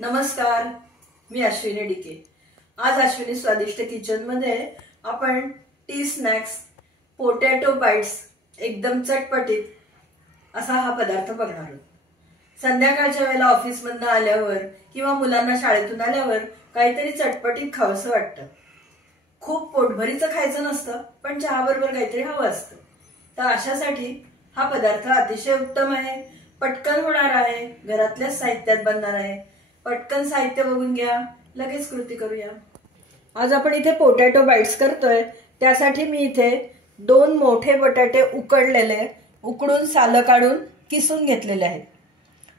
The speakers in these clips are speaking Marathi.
नमस्कार, मी अश्विनी डिके। आज अश्विनी स्वादिष्ट किचन मध्ये आपण टी स्नॅक्स पोटॅटो बाईट्स एकदम चटपटीत असा हा पदार्थ बघणार आहोत। संध्याकाळच्या वेळेला ऑफिस मधून आल्यावर किंवा मुलांना शाळेतून आल्यावर काहीतरी चटपटीत खावंसं वाटतं। खूप पोटभरीचं खायचं नसतं, पण चहा बरोबर काहीतरी हवं असतं। तर अशासाठी हा पदार्थ अतिशय उत्तम आहे, पटकन होणार आहे, घरातल्याच साहित्यात बनणार आहे। पटकन साहित्य बघून घ्या, लगेच कृती करूया। आज आपण इथे पोटॅटो बाईट्स करतोय। त्यासाठी मी इथे 2 मोठे बटाटे उकडलेले, उकडून सालं काढून किसून घेतलेले आहेत।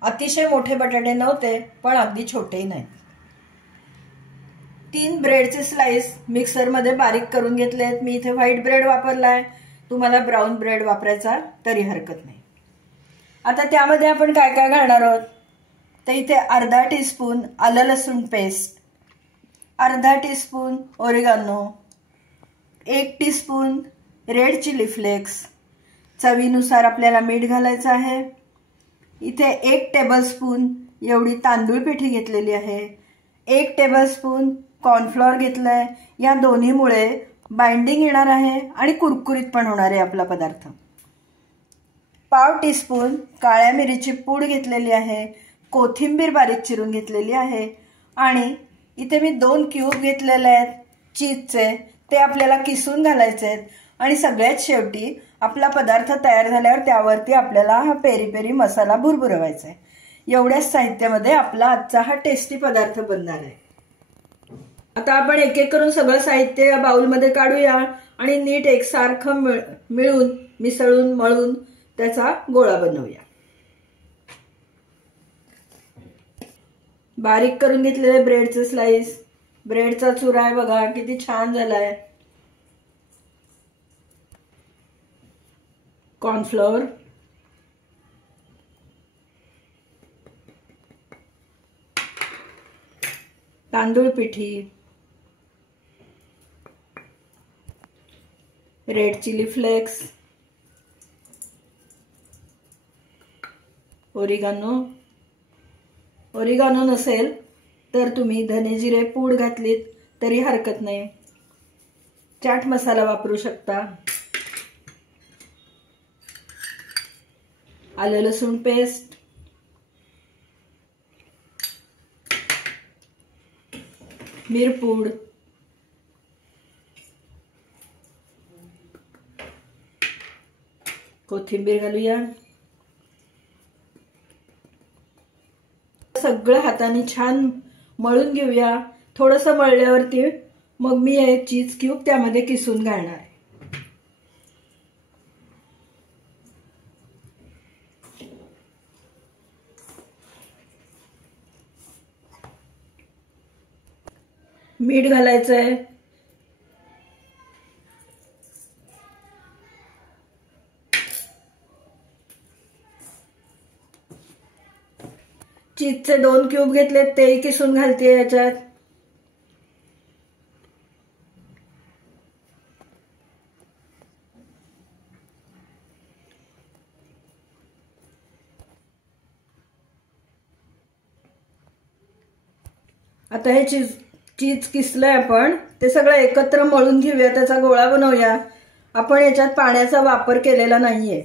अतिशय मोठे बटाटे नव्हते, पण अगदी छोटेही नाही। 3 ब्रेडचे स्लाइस मिक्सर मध्ये बारीक करून घेतले आहेत। मी इथे व्हाईट ब्रेड वापरलाय, तुम्हाला ब्राऊन ब्रेड वापरायचा तरी हरकत नाही। आता त्यामध्ये आपण काय काय घालणार आहोत तर इथे अर्धा टीस्पून आलं लसूण पेस्ट, अर्धा teaspoon oregano, 1 teaspoon red chilli flakes, चवीनुसार आपल्याला मीठ घालायचं आहे। इथे 1 टेबलस्पून एवढी तांदूळ पिठी घेतलेली आहे, 1 टेबलस्पून कॉर्नफ्लॉर घेतलाय। या दोन्हीमुळे बाइंडिंग येणार आहे आणि कुरकुरीत पण होणार आहे आपला पदार्थ। पाव टीस्पून काळ्या मिरीची पूड घेतलेली आहे, कोथिंबीर बारीक चिरून घेतलेली आहे आणि इथे मी 2 क्यूब घेतलेले आहेत चीजचे, ते आपल्याला किसून घालायचे आहेत। आणि सगळ्यात शेवटी आपला पदार्थ तयार झाल्यावर त्यावरती आपल्याला हा पेरी पेरी मसाला भुरभुरवायचा आहे। एवढ्याच साहित्यामध्ये आपला आजचा हा टेस्टी पदार्थ बनणार आहे। आता आपण एक एक करून सगळं साहित्य या बाउलमध्ये काढूया आणि नीट एकसारखं मिळून मिसळून मळून त्याचा गोळा बनवूया। बारीक करून घेतलेले ब्रेडचे स्लाइस, ब्रेडचा चुरा आहे बघा किती छान झालाय। कॉर्नफ्लोअर, तांदूळ पिठी, red chilli flakes, oregano, oregano नसेल तर तुम्ही धने जिरे पूड घातलीत तरी हरकत नाही। चाट मसाला वापरू शकता, आलं लसूण पेस्ट, मिरपूड, कोथिंबीर घालूया। सगळं हाताने छान मळून घेऊया। थोडंसं मळल्यावरती मग मी हे चीज क्यूब त्यामध्ये किसून घालणार आहे। मीठ घालायचंय, चीजचे 2 क्यूब घेतले तेही किसून घालते याच्यात। आता हे चीज किसलंय आपण, ते सगळं एकत्र मळून घेऊया, त्याचा गोळा बनवूया। आपण याच्यात पाण्याचा वापर केलेला नाहीये।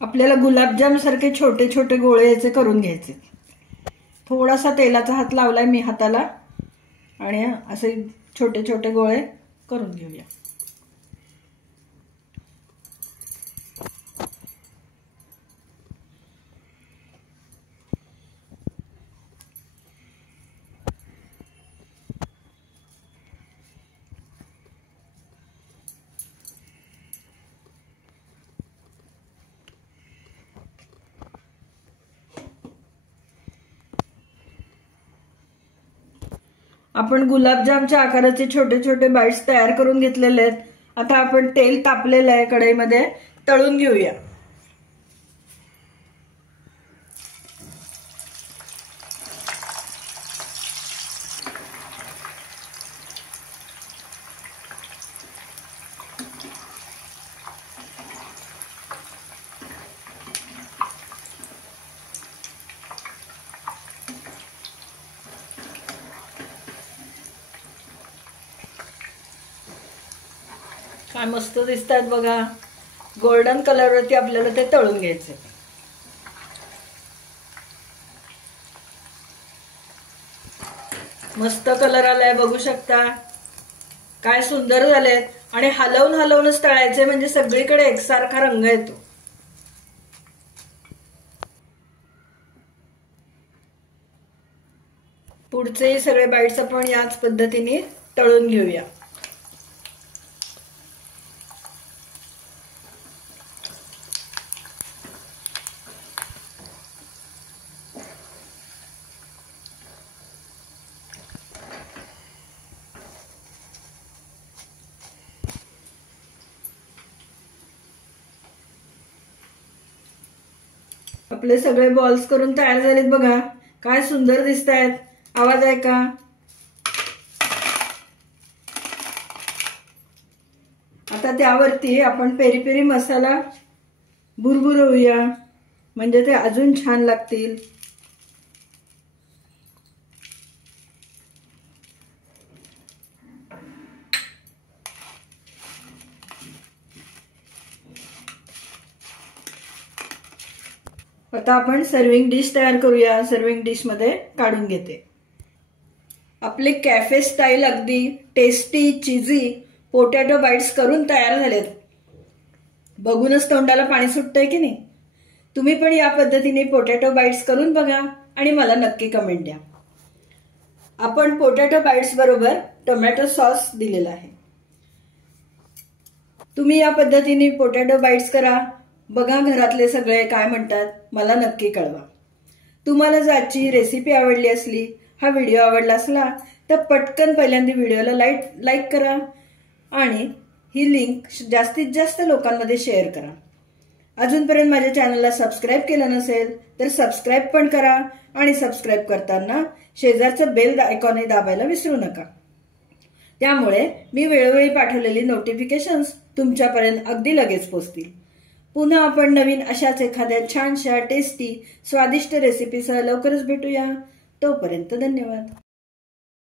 आपल्याला गुलाबजाम सारखे छोटे छोटे गोळे याचे करून घ्यायचे। थोडासा तेलाचा हात लावलाय मी हाताला आणि असे छोटे छोटे गोळे करून घेऊया। आपण गुलाबजामच्या आकाराचे छोटे छोटे बाईट्स तयार करून घेतलेले आहेत। आता आपण तेल तापलेलं आहे कढईमध्ये, तळून घेऊया। काय मस्त दिसतात बघा. गोल्डन कलरवरती आपल्याला ते तळून घ्यायचे. मस्त कलर आलाय बघू शकता. काय सुंदर झालेत. आणि हलवून हलवूनच तळायचे म्हणजे सगळीकडे एकसारखा रंग येतो. पुढचे सगळे बाईट्स आपण याच पद्धतीने तळून घेऊया. आपले सगळे बॉल्स करून तयार झालेत बघा. काय सुंदर दिसतायत. आवाज आहे का? आता त्यावरती आपण पेरी पेरी मसाला भुरभुरवूया म्हणजे ते अजून छान लागतील. आता आपण सर्विंग डिश तयार करूया. सर्विंग डिश मध्ये काढून घेते. आपले कॅफे स्टाईल अगदी टेस्टी चीजी पोटॅटो बाईट्स करून तयार झालेत. बघूनच तोंडाला पाणी सुटतंय की नाही. तुम्ही पण या पद्धतीने पोटॅटो बाईट्स करून बघा आणि मला नक्की कमेंट द्या. आपण पोटॅटो बाईट्स बरोबर टोमॅटो सॉस दिलेला आहे. तुम्ही या पद्धतीने पोटॅटो बाईट्स करा. बघा घरातले सगळे काय म्हणतात मला नक्की कळवा. तुम्हाला जर आजची रेसिपी आवडली असली, हा व्हिडिओ आवडला असला तर पटकन पहिल्यांदा व्हिडिओला लाईक करा आणि ही लिंक जास्तीत जास्त लोकांमध्ये शेअर करा. अजूनपर्यंत माझ्या चॅनलला सबस्क्राईब केलं नसेल तर सबस्क्राईब पण करा आणि सबस्क्राईब करताना शेजारचं बेल आयकॉन दाबायला विसरू नका. त्यामुळे मी वेळोवेळी पाठवलेली नोटिफिकेशन्स तुमच्यापर्यंत अगदी लगेच पोहोचतील. पुन्हा आपण नवीन अशाच एखाद्या छानशा टेस्टी स्वादिष्ट रेसिपीसह लवकरच भेटूया. तोपर्यंत धन्यवाद.